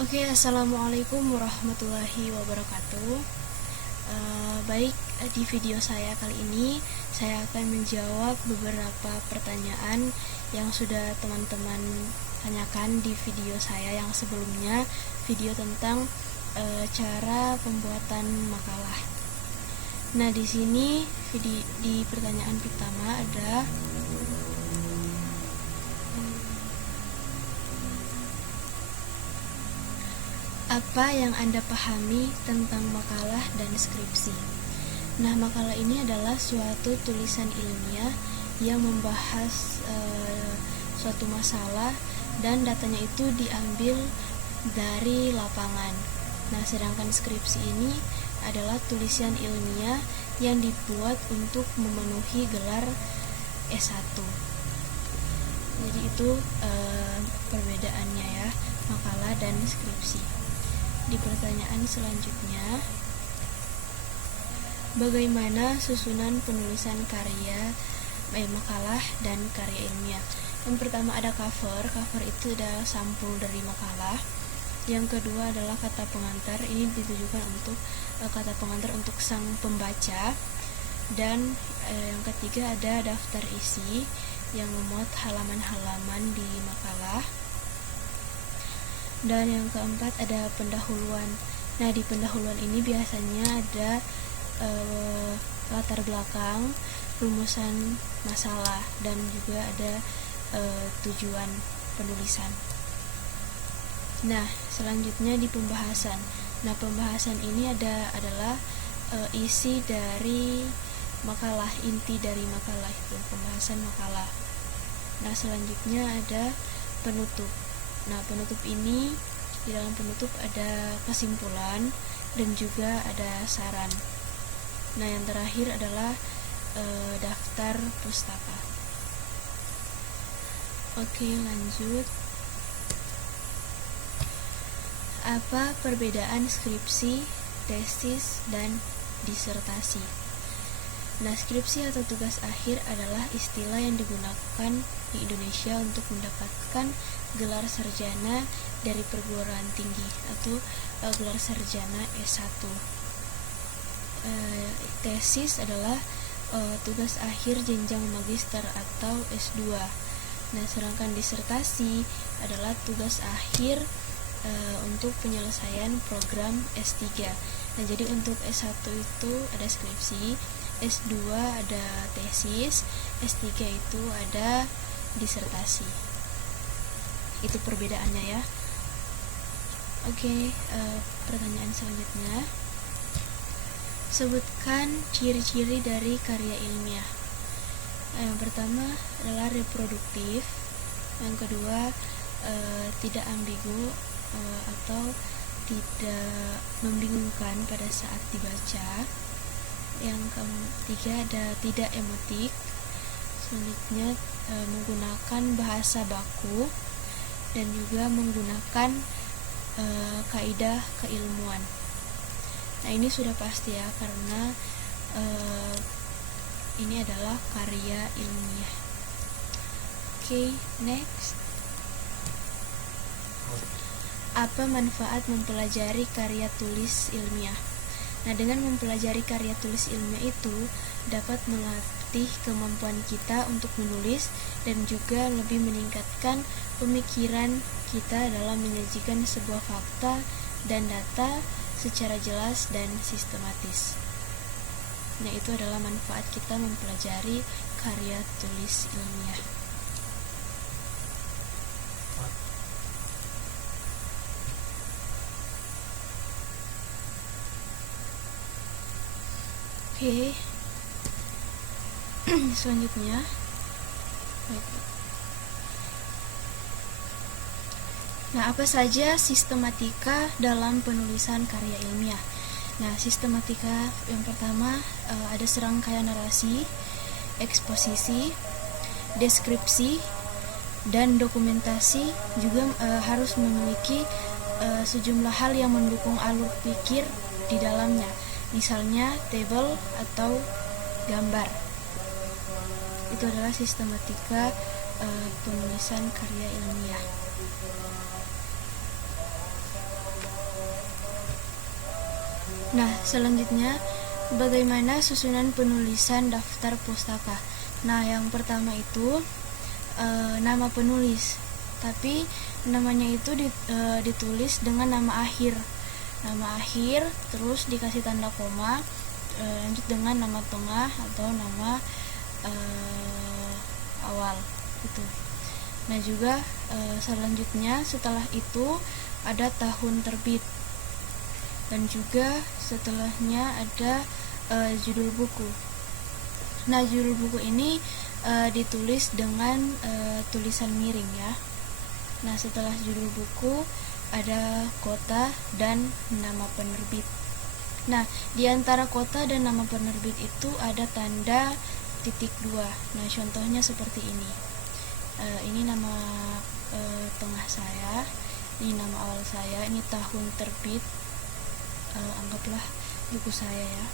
Oke, assalamualaikum warahmatullahi wabarakatuh. Baik, di video saya kali ini saya akan menjawab beberapa pertanyaan yang sudah teman-teman tanyakan di video saya yang sebelumnya, video tentang cara pembuatan makalah. Nah, di sini di pertanyaan pertama ada apa yang Anda pahami tentang makalah dan skripsi? Nah, makalah ini adalah suatu tulisan ilmiah yang membahas suatu masalah dan datanya itu diambil dari lapangan. Nah, sedangkan skripsi ini adalah tulisan ilmiah yang dibuat untuk memenuhi gelar S1. Jadi itu perbedaannya ya, makalah dan skripsi. Di pertanyaan selanjutnya, bagaimana susunan penulisan karya makalah dan karya ilmiah? Yang pertama ada cover itu adalah sampul dari makalah. Yang kedua adalah kata pengantar, ini ditujukan untuk kata pengantar untuk sang pembaca. Dan yang ketiga ada daftar isi yang memuat halaman-halaman di makalah. Dan yang keempat ada pendahuluan. Nah, di pendahuluan ini biasanya ada latar belakang, rumusan masalah, dan juga ada tujuan penulisan. Nah, selanjutnya di pembahasan. Nah, pembahasan ini adalah isi dari makalah, inti dari makalah itu, pembahasan makalah. Nah, selanjutnya ada penutup. Nah, penutup ini, di dalam penutup ada kesimpulan dan juga ada saran. Nah, yang terakhir adalah daftar pustaka. Oke, lanjut. Apa perbedaan skripsi, tesis, dan disertasi? Nah, skripsi atau tugas akhir adalah istilah yang digunakan di Indonesia untuk mendapatkan gelar sarjana dari perguruan tinggi atau gelar sarjana S1. Tesis adalah tugas akhir jenjang magister atau S2. Nah, sedangkan disertasi adalah tugas akhir untuk penyelesaian program S3. Nah, jadi untuk S1 itu ada skripsi, S2 ada tesis, S3 itu ada disertasi. Itu perbedaannya ya. Oke, pertanyaan selanjutnya. Sebutkan ciri-ciri dari karya ilmiah. Yang pertama adalah reproduktif. Yang kedua tidak ambigu atau tidak membingungkan pada saat dibaca. Yang ketiga ada tidak emotik. Selanjutnya menggunakan bahasa baku dan juga menggunakan kaidah keilmuan. Nah, ini sudah pasti ya, karena ini adalah karya ilmiah. Oke, next. Apa manfaat mempelajari karya tulis ilmiah? Nah, dengan mempelajari karya tulis ilmiah itu dapat melatih kemampuan kita untuk menulis dan juga lebih meningkatkan pemikiran kita dalam menyajikan sebuah fakta dan data secara jelas dan sistematis. Nah, itu adalah manfaat kita mempelajari karya tulis ilmiah. Oke. Selanjutnya. Nah, apa saja sistematika dalam penulisan karya ilmiah? Nah, sistematika yang pertama ada serangkaian narasi, eksposisi, deskripsi, dan dokumentasi. Juga harus memiliki sejumlah hal yang mendukung alur pikir di dalamnya. Misalnya tabel atau gambar. Itu adalah sistematika penulisan karya ilmiah. Nah, selanjutnya bagaimana susunan penulisan daftar pustaka. Nah, yang pertama itu nama penulis, tapi namanya itu ditulis dengan nama akhir, terus dikasih tanda koma, lanjut dengan nama tengah atau nama awal gitu. Nah, juga selanjutnya setelah itu ada tahun terbit, dan juga setelahnya ada judul buku. Nah, judul buku ini ditulis dengan tulisan miring ya. Nah, setelah judul buku ada kota dan nama penerbit. Nah, di antara kota dan nama penerbit itu ada tanda titik 2. Nah, contohnya seperti ini. Ini nama tengah saya, ini nama awal saya, ini tahun terbit, anggaplah buku saya ya,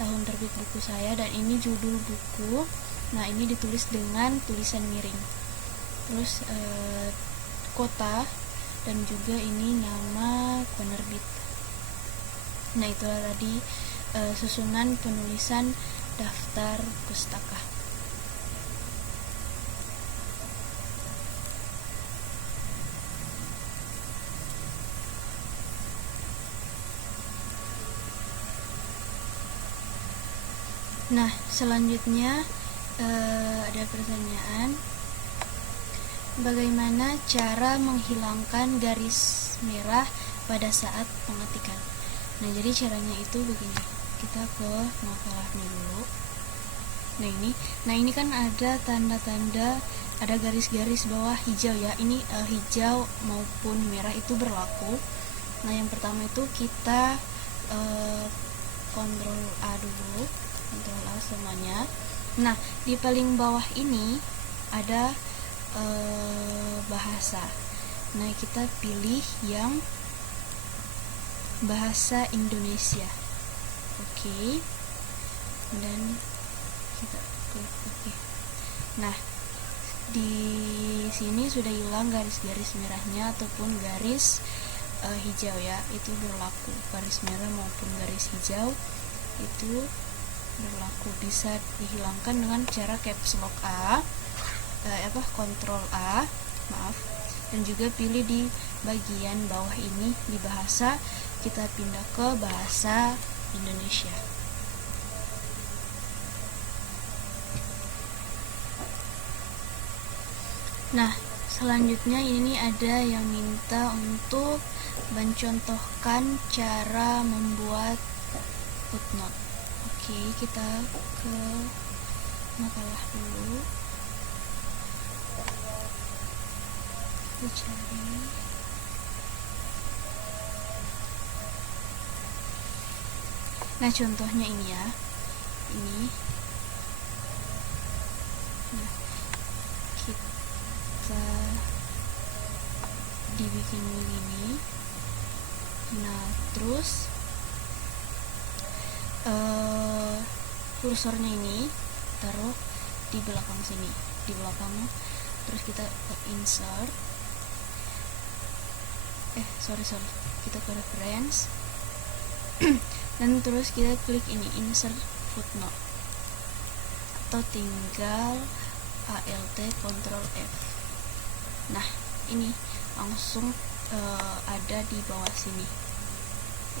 tahun terbit buku saya, dan ini judul buku. Nah, ini ditulis dengan tulisan miring. Terus kota, dan juga ini nama penerbit. Nah, itulah tadi susunan penulisan daftar pustaka. Nah, selanjutnya ada pertanyaan, bagaimana cara menghilangkan garis merah pada saat pengetikan. Nah, jadi caranya itu begini, kita ke makalahnya dulu. Nah ini kan ada tanda-tanda, ada garis-garis bawah hijau ya, ini hijau maupun merah itu berlaku. Nah, yang pertama itu kita Ctrl A dulu, Ctrl A semuanya. Nah, di paling bawah ini ada bahasa. Nah, kita pilih yang bahasa Indonesia. Oke. Dan kita klik oke. Nah, di sini sudah hilang garis-garis merahnya ataupun garis hijau ya, itu berlaku. Garis merah maupun garis hijau itu berlaku, bisa dihilangkan dengan cara caps lock A, Ctrl A, dan juga pilih di bagian bawah ini di bahasa, kita pindah ke bahasa Indonesia. Nah, selanjutnya ini ada yang minta untuk mencontohkan cara membuat footnote. Oke, kita ke makalah dulu. Kita cari. Nah, contohnya ini ya. Ini. Nah, kita dibikin begini. Nah, terus kursornya ini taruh di belakang sini, di belakang. Terus kita insert, kita ke reference dan terus kita klik ini insert footnote, atau tinggal Alt Ctrl F. Nah, ini langsung ada di bawah sini.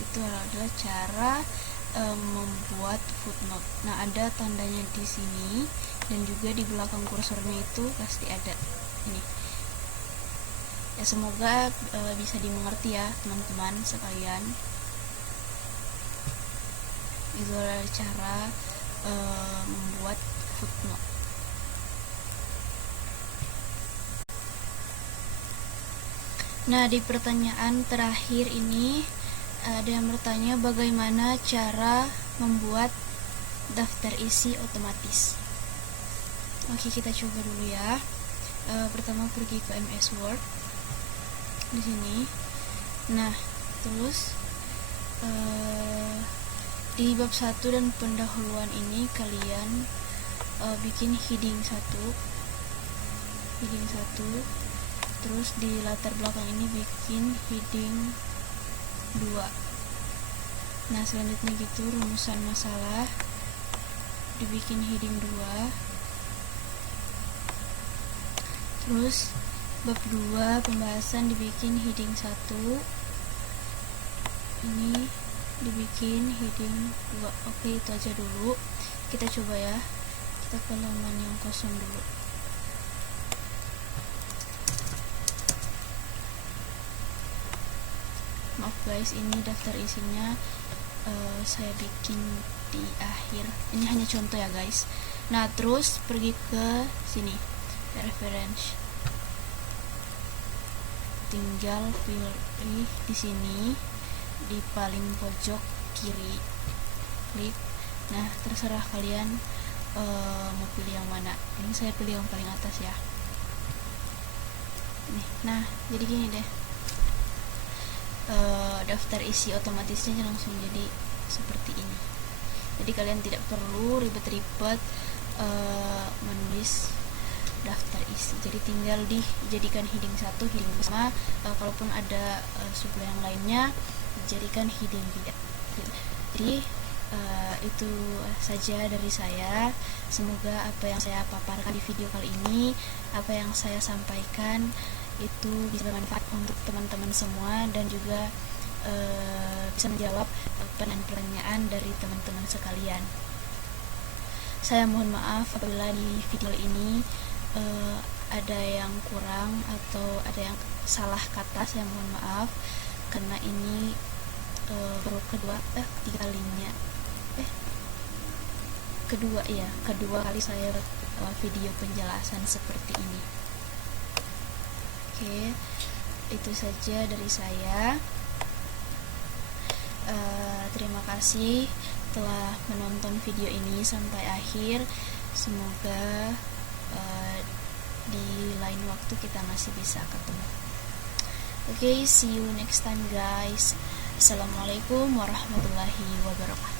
Itu adalah cara membuat footnote. Nah, ada tandanya di sini dan juga di belakang kursornya itu pasti ada ini. Ya, semoga bisa dimengerti ya teman-teman sekalian. Itu adalah cara membuat footnote. Nah, di pertanyaan terakhir ini ada yang bertanya bagaimana cara membuat daftar isi otomatis. Oke, kita coba dulu ya. Pertama pergi ke MS Word di sini. Nah, terus di bab 1 dan pendahuluan ini kalian bikin heading 1, terus di latar belakang ini bikin heading 2. Nah, selanjutnya gitu, rumusan masalah dibikin heading 2. Terus bab 2 pembahasan dibikin heading 1. Ini dibikin heading 2. Oke, itu aja dulu. Kita coba ya. Kita ke halaman yang kosong dulu. Maaf guys, ini daftar isinya saya bikin di akhir. Ini hanya contoh ya guys. Nah, terus pergi ke sini, reference. Tinggal pilih di sini di paling pojok kiri, klik. Nah, terserah kalian mau pilih yang mana. Ini saya pilih yang paling atas ya. Nih, nah jadi gini deh. Daftar isi otomatisnya langsung jadi seperti ini. Jadi kalian tidak perlu ribet-ribet menulis daftar isi. Jadi tinggal dijadikan heading 1, heading 2. Kalaupun ada subla yang lainnya, dijadikan heading 3. Jadi itu saja dari saya. Semoga apa yang saya paparkan di video kali ini, apa yang saya sampaikan itu bisa bermanfaat untuk teman-teman semua, dan juga bisa menjawab pertanyaan dari teman-teman sekalian. Saya mohon maaf apabila di video ini ada yang kurang atau ada yang salah kata. Saya mohon maaf karena ini baru ketiga kali saya video penjelasan seperti ini. Oke, itu saja dari saya. Terima kasih telah menonton video ini sampai akhir. Semoga di lain waktu kita masih bisa ketemu. Oke, see you next time guys. Assalamualaikum warahmatullahi wabarakatuh.